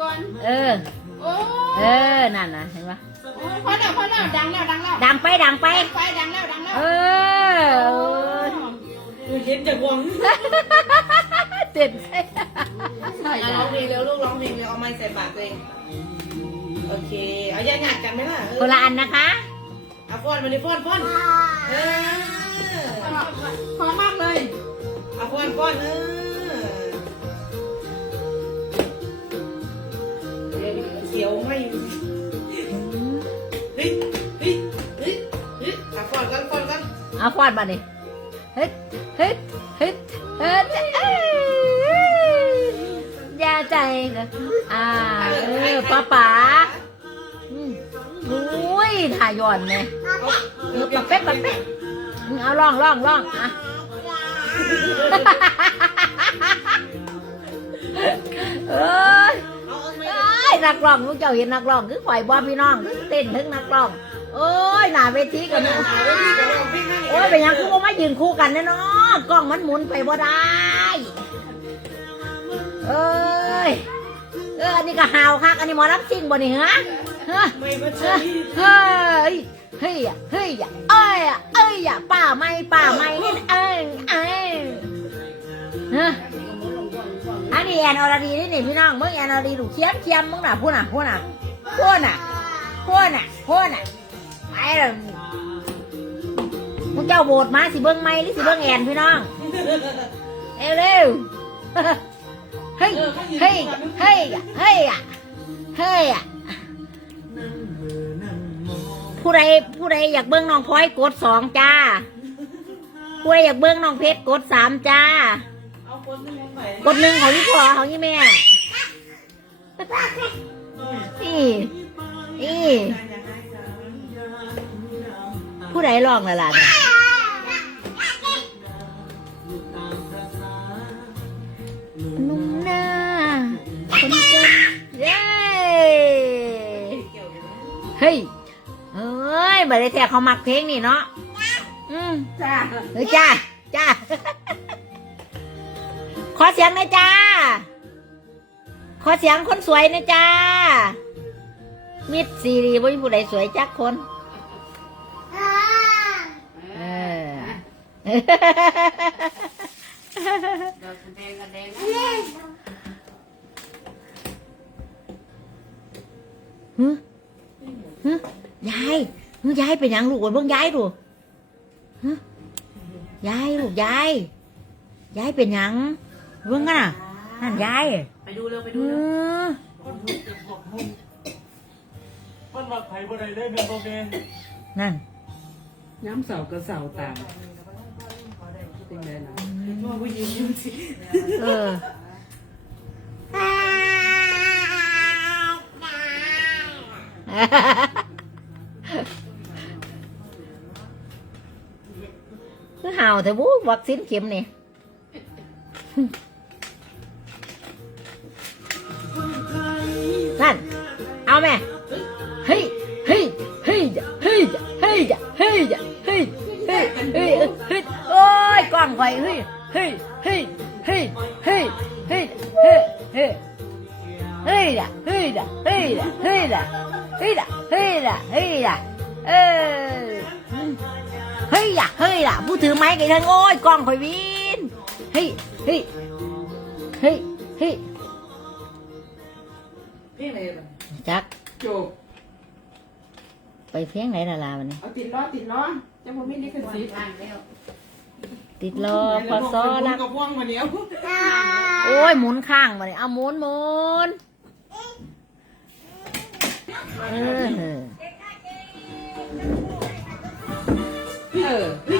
ก่อน เออ โอ้เออ นั่นนะเห็นปะโอ้ยพอแล้วพอแล้วดังแล้วดังแล้วดังไปดังไป ไฟดังแล้วดังแล้วเออโอ้ยคือเห็นจากวังเจ็ดใช่อะร้องเพลงเร็วลูกร้องเพลงเร็วเอาไม้ใส่ปากตัวเอง โอเค เอาย่าหยาดกันไหมล่ะเออคนละอันนะคะ เอาฟ้อนมาดิฟ้อนฟ้อนเออพอมากเลย เอาฟ้อนฟ้อนเออ ยวไม่เฮ้ยเฮ้ยเฮ้ยเฮ้ยเอาฟ้อนกันฟ้อนกันเอาฟาดมาดิเฮ้ยเฮ้ยเฮ้ยเฮ้ยเอ้ยอย่าใจนะอ่าเออป้าป๋าอืมอุ้ยถ่ายย้อนเลยเออปะเป๊ะปะเป๊ะอืมเอาลองลองลองอะ เอ้ยเอ นักร้องลูกเจ้าเห็นนักร้องคือฝ่ายบ่พี่น้องคือเต้นถึงนักร้องโอ้ยหน้าเวทีกันน้องเพลงนั่นโอ้ยเป็นยังคือบ่มายืนคู่กันแน่นาะกล้องมันหมุนไปบ่ได้เอ้ยเอออันนี้ก็หาวคักอันนี้หมอรับซิ่งบ่นี่ฮะฮะเฮ้ยเฮ้ยเฮ้ยเฮ้ยอะเอ้ยเอ้ยป้าไม่ป้าไม่นี่เอ้ยเอ้ยฮะ อนนี้แอนอรดีนี่นี่พี่น้องมึงแอนอรดีดูเคียมเคียมมึงน่ะพูดน่ะพูดน่ะพูดน่ะพูดน่ะพูดน่ะไปเลยมึงเจ้าโบดมาสิเบิ้งไม่หรือสิเบิ้งแอนพี่น้องเร็วเร็วเฮ้ยเฮ้ยเฮ้ยเฮ้ยเฮ้ยผู้ใดผู้ใดอยากเบิ้งน้องพลอยกดสองจ้าผู้ใดอยากเบิ้งน้องเพชรกดสามจ้า นึงมาใส่กดหนึ่งของพี่พ่อของพี่แม่นี่นี่ผู้ใดร้องล่ะล่ะเนี่ยนุ่มหน้าคนจนเย้เฮ้ยเอ้ยบัดนี้แท้เขามักเพลงนี่เนาะอืมจ้าเฮ้ยจ้าจ้า อเสียงหนะจ้า ขอเสียงคนสวยหนะจ้า มิดซีรีบ่มีผู้ใดสวยจักคน เออ แดงกันแดงฮึฮึยายฮึยายเป็นหยังลูกโอ้ยเบิ่งยายดูฮึยายลูกยาย ยายเป็นหยัง เบิ่งกันน่ะนั่นยายไปดูเร็วไปดูอืเร็วอมันมาไผ่บ่ได้ได้เป็นบ่แม่นั่นย้ำเสาก็เสาตามเป็นไงล่ะว่าผู้หญิงอยู่สิเออคือเห่าแต่บูวัคซีนเข็มนี่ นั่น เอาแม่เฮ้ยเฮ้ยเฮ้ยเฮ้ยเฮ้ยเฮ้ยเฮ้ยเฮ้ยเฮ้ยเฮ้ยโอ้ยกล้องไฟเฮ้ยเฮ้ยเฮ้ยเฮ้ยเฮ้ยเฮ้ยเฮ้ยเฮ้ยเฮ้ยล่ะเฮ้ยล่ะเฮ้ยล่ะเฮ้ยล่ะเฮ้ยล่ะเฮ้ยล่ะเฮ้ยล่ะเออเฮ้ยล่ะเฮ้ยล่ะผู้ถือไม้กันทั้งโอ้ยกล้องคอยวินเฮ้ยเฮ้ยเฮ้ยเฮ้ย เพลงอะไรบ้างจักจบไปเพียงไหนล่ะลาวันนี้ เอาติดล้อติดล้อจะบ่มีลิขสิทธิ์บ้านแล้วติดรอพอซอรักกับพ่วงมาเนี้ยโอ้ยหมุนข้างมาเลยเอาหมุนหมุนเออเออเออเออเอ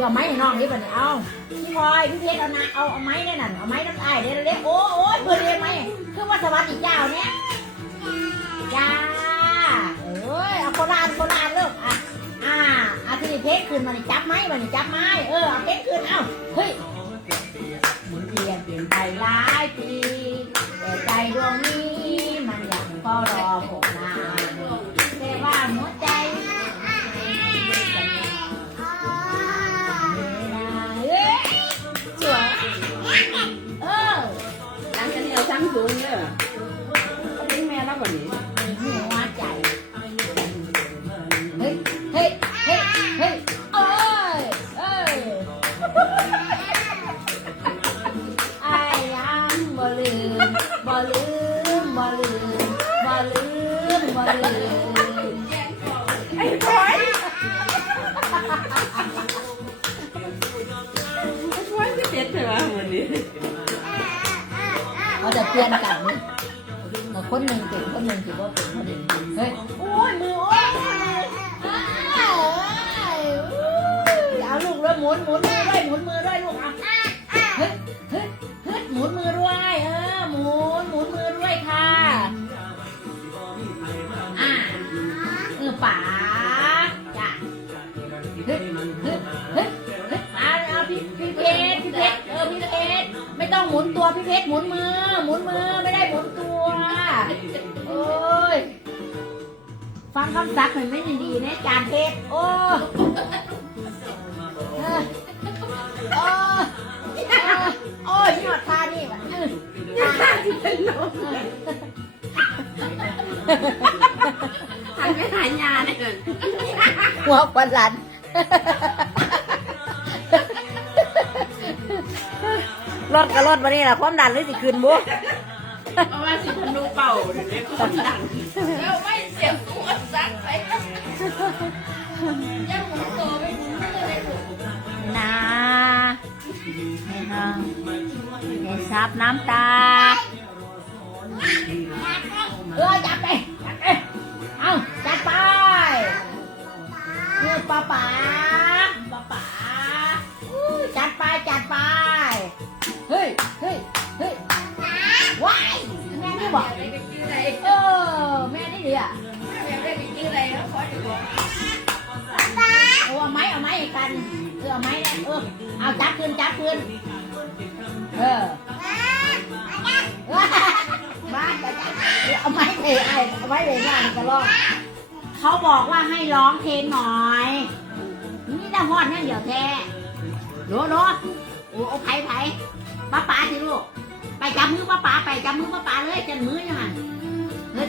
เอาไม้น้องนี่ป่ะเนี่ยเอาพี่พลอยพี่เพชรเอานะเอาเอาไม้เนี่ยนั่นเอาไม้น้ำตายเดี๋ยวเดี๋ยวโอ้โอ้ยเพื่อนเรียนไหมคือว่าสวัสดีเจ้าเนี่ยจ้าเอ้ยเอาโคราชโคราชเลูกอะอ่าเอาที่นี่เพชรขึ้นมานี่จับไม้มานี่จับไม้เออเอาเพชรขึ้นเอ้าเฮ้ยหมุนเวียนเปลี่ยนไปหลายปีแต่ใจดวงนี้ เปลี่ยนกันนี่คนหนึ่งเก่งคนหนึ่งถือว่าเป็นคนหนึ่งเฮ้ยโอ้ยมือโอ้ยอ้าวเอาลูกแล้วหมุนหมุน นตัวพี่เพชรหมุนมือ หมุนมือไม่ได้หมุนตัวโอ้ยฟังคำสักหน่อยไม่ดีนะจานเพชรโอ้โอ้โอ้ยนี่หอดทานี่วะเออท่าที่เป็นลมหันไปหายาเนี่ยหัวควันหลัน รถกับรถมานี่แหละความดันหรือสิคืนบุเพราะว่าสิพนุเป่าเดี๋ยวนี้คนดังแล้วไม่เสียงตัวซักไปนาให้น้องให้ซับน้ำตา เอาเอาไม้เอาไม้ให้กันเออเอาไม้เนี่ยเออเอาจับคืนจับคืนเออมาจะจับเอาไม้ไปไอ้เอาไม้ไปงานจะร้องเขาบอกว่าให้ร้องเพลงหน่อยนี่ได้ฮอดนั่นเดี๋ยวแท้โลโลโอ้เอาไผ่ไผ่ป้าป๋าสิลูกไปจับมือป้าป๋าไปจับมือป้าป๋าเลยจับมือยังไงเฮ้ย